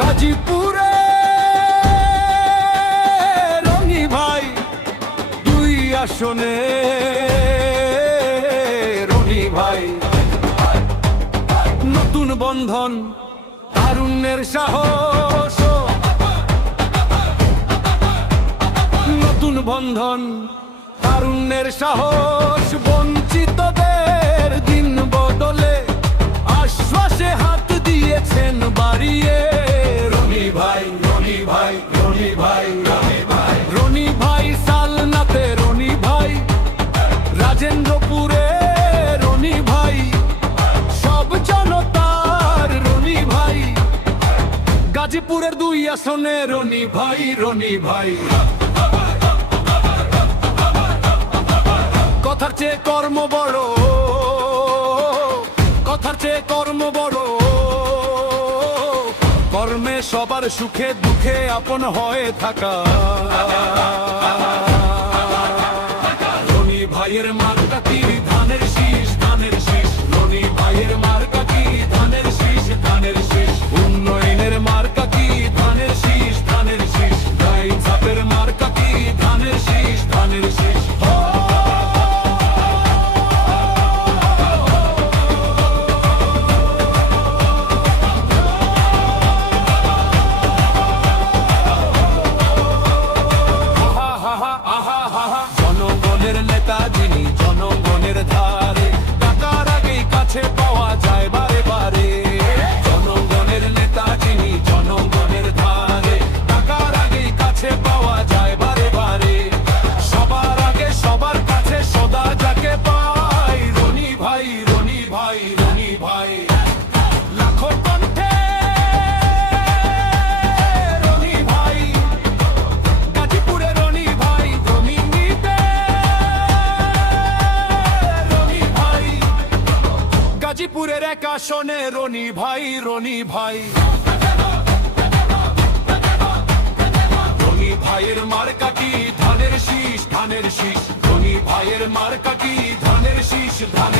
গাজীপুরে। রঙি ভাই, দুই আসনে। রনি ভাই, নতুন বন্ধন, তারুণ্যের সাহস। নতুন বন্ধন, তারুণ্যের সাহস। বঞ্চিতদের দিন বদলে রনি ভাই রনি ভাই রনি ভাই, রাজেন্দ্রপুরে রনি ভাই, সব রনি ভাই দুই আসনে রনি ভাই রনি ভাই। কথার চেয়ে কর্ম বড়, কথার চেয়ে কর্ম বড়। সবার সুখে দুঃখে আপন হয়ে থাকা। ধনী ভাইয়ের মার্কা তীর ধানের শীষ নেতা যিনি জনগণের এক আসনে রনি ভাই রনি ভাই। রনি ভাইয়ের মার্কাটি ধানের শীষ ধানের শীষ। রনি ভাইয়ের মার্কাটি ধানের শীষ, ধানের